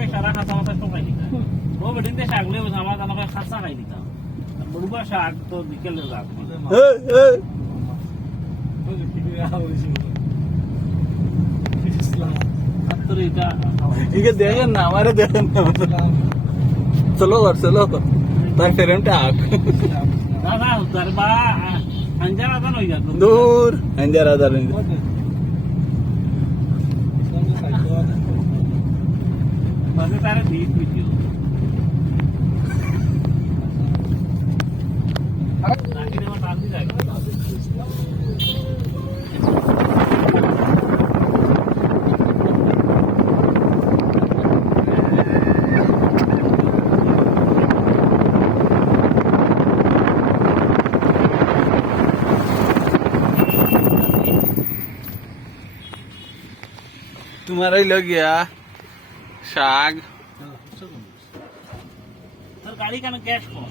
আগে সারা খাসা মাথা সবাই দিতাম ও বেদিন দিয়ে শাক লেবু আমার আমাকে খাসা খাই দিতাম বড়ুয়া শাক তো বিকেলে রাত इके देखें ना हमारे देखें ना चलो और चलो तार फ्रेंड आक ना ना दरबा अंजारा था नहीं जाता दूर अंजारा था नहीं बस तारे बीच वीडियो नाकी ने बता दी जाएगा तुम्हारा ही लग गया साग सर गाड़ी का ना कैश को